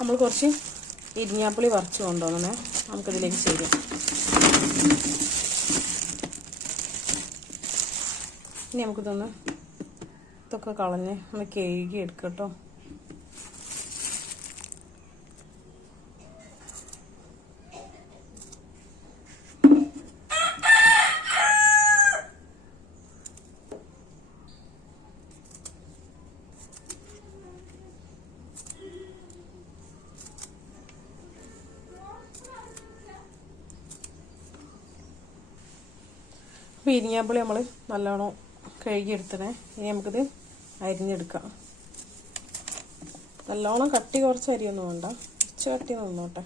നമ്മൾ കുറച്ച് ഇരിഞ്ഞാപ്പുളി വറച്ച് കൊണ്ടുവന്നേ നമുക്കതിലേക്ക് ചേരും. ഇനി ഇതൊക്കെ കളഞ്ഞ് ഒന്ന് കഴുകി എടുക്കാം കേട്ടോ. അപ്പോൾ ഇരിഞ്ഞാപ്പുളി നമ്മൾ നല്ലോണം കഴുകിയെടുത്തണേ. ഇനി നമുക്കിത് അരിഞ്ഞെടുക്കാം. നല്ലോണം കട്ടി കുറച്ച് അരിയൊന്നും വേണ്ട, കുറച്ച് കട്ടി നിന്നോട്ടെ.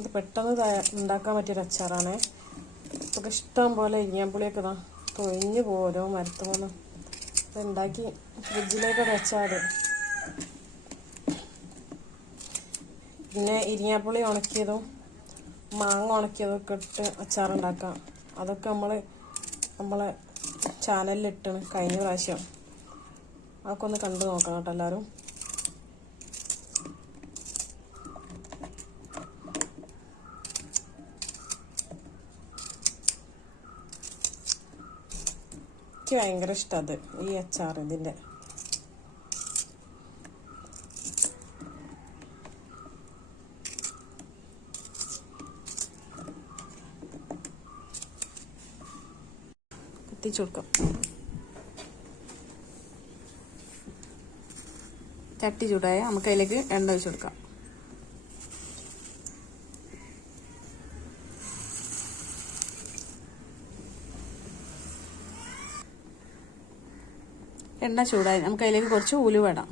ഇത് പെട്ടെന്ന് ഉണ്ടാക്കാൻ പറ്റിയൊരു അച്ചാറാണ്. ഇതൊക്കെ ഇഷ്ടം പോലെ ഇരിഞ്ഞാമ്പുളിയൊക്കെ തൊഴിഞ്ഞു പോകും ഓരോ മരത്തുമെന്ന്. അത് ഉണ്ടാക്കി ഫ്രിഡ്ജിലേക്കൊക്കെ വെച്ചാൽ പിന്നെ ഇരിഞ്ഞാപ്പുളി ഉണക്കിയതും മാങ്ങ ഉണക്കിയതും ഒക്കെ ഇട്ട് അച്ചാറുണ്ടാക്കാം. അതൊക്കെ നമ്മളെ ചാനലിലിട്ടാണ് കഴിഞ്ഞ പ്രാവശ്യം. അതൊക്കെ ഒന്ന് കണ്ടു നോക്കണം കേട്ടോ എല്ലാവരും. എനിക്ക് ഭയങ്കര ഇഷ്ടം അത് ഈ അച്ചാർ. ഇതിൻ്റെ കത്തിച്ചു കൊടുക്കാം. ചട്ടി ചൂടായ നമുക്ക് അതിലേക്ക് എണ്ണ ഒഴിച്ചു കൊടുക്കാം. എണ്ണ ചൂടായി നമുക്ക് അതിലേക്ക് കുറച്ച് ഉലുവ ഇടാം.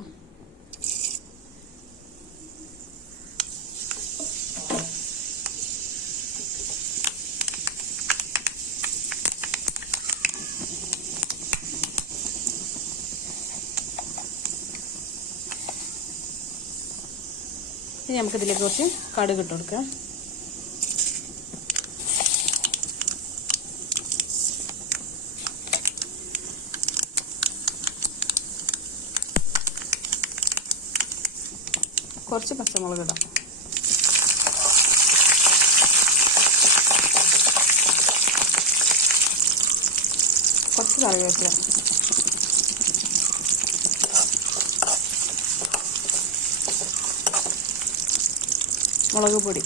ഇനി നമുക്കിതിലേക്ക് കുറച്ച് കടുക് ഇട്ട് കൊടുക്കാം. കുറച്ച് പച്ചമുളക് ഇടാം. കുറച്ച് കറിവേപ്പില, മുളക് പൊടി,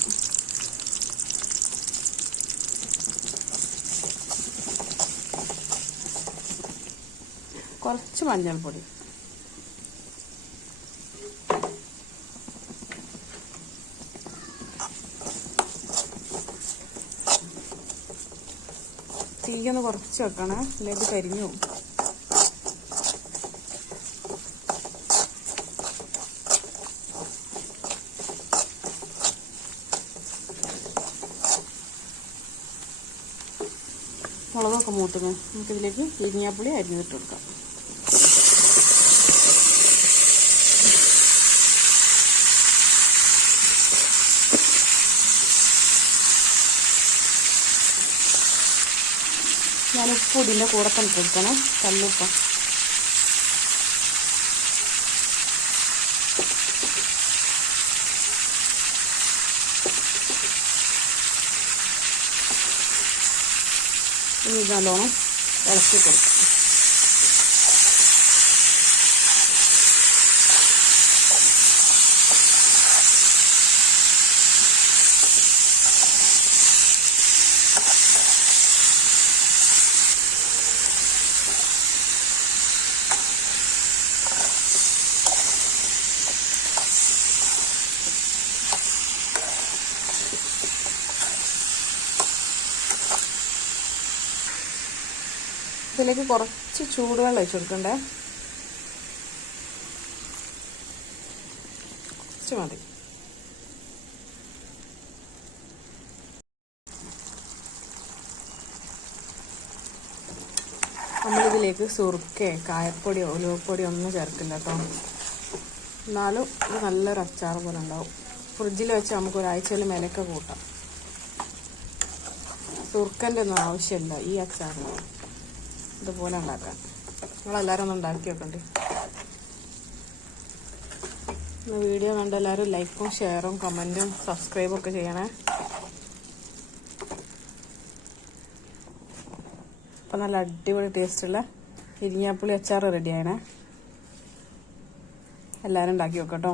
കുറച്ച് മഞ്ഞൾപ്പൊടി, തീയൊന്ന് കുറച്ച് വെക്കണം, അല്ലെങ്കിൽ കരിഞ്ഞു പോകും. മുളകൊക്കെ മൂട്ടുക. നമുക്കിതിലേക്ക് ഇരിഞ്ഞാപ്പുളി അരിഞ്ഞിട്ട് കൊടുക്കാം. ഞാൻ ഉപ്പ് ഇതിൻ്റെ കൂടെ തന്നെ കൊടുക്കണം, കല്ലുപ്പ. ഇനി ഇത് നല്ലോണം ഇളക്കി കൊടുക്കും. ഇതിലേക്ക് കുറച്ച് ചൂടുവെള്ളം ഒഴിച്ച് കൊടുക്കണ്ടേ. കുറച്ച് മതി. നമ്മളിതിലേക്ക് സുർക്കയോ കായപ്പൊടിയോ ഉലുവപ്പൊടിയോ ഒന്നും ചേർക്കില്ല കേട്ടോ. എന്നാലും ഇത് നല്ലൊരു അച്ചാർ പോലെ ഉണ്ടാവും. ഫ്രിഡ്ജിൽ വെച്ച് നമുക്ക് ഒരാഴ്ചയിൽ മേലൊക്കെ കൂട്ടാം. സുർക്കൻ്റെ ഒന്നും ആവശ്യമില്ല ഈ അച്ചാറിന്. ഇതുപോലെ ഉണ്ടാക്കാൻ നിങ്ങളെല്ലാവരും ഒന്ന് ഉണ്ടാക്കി വെക്കണ്ടേ. വീഡിയോ കണ്ട എല്ലാവരും ലൈക്കും ഷെയറും കമൻറ്റും സബ്സ്ക്രൈബും ഒക്കെ ചെയ്യണേ. അപ്പം നല്ല അടിപൊളി ടേസ്റ്റുള്ള ഇരിങ്ങാപ്പുളി അച്ചാർ റെഡിയായണേ. എല്ലാവരും ഉണ്ടാക്കി വെക്കട്ടോ.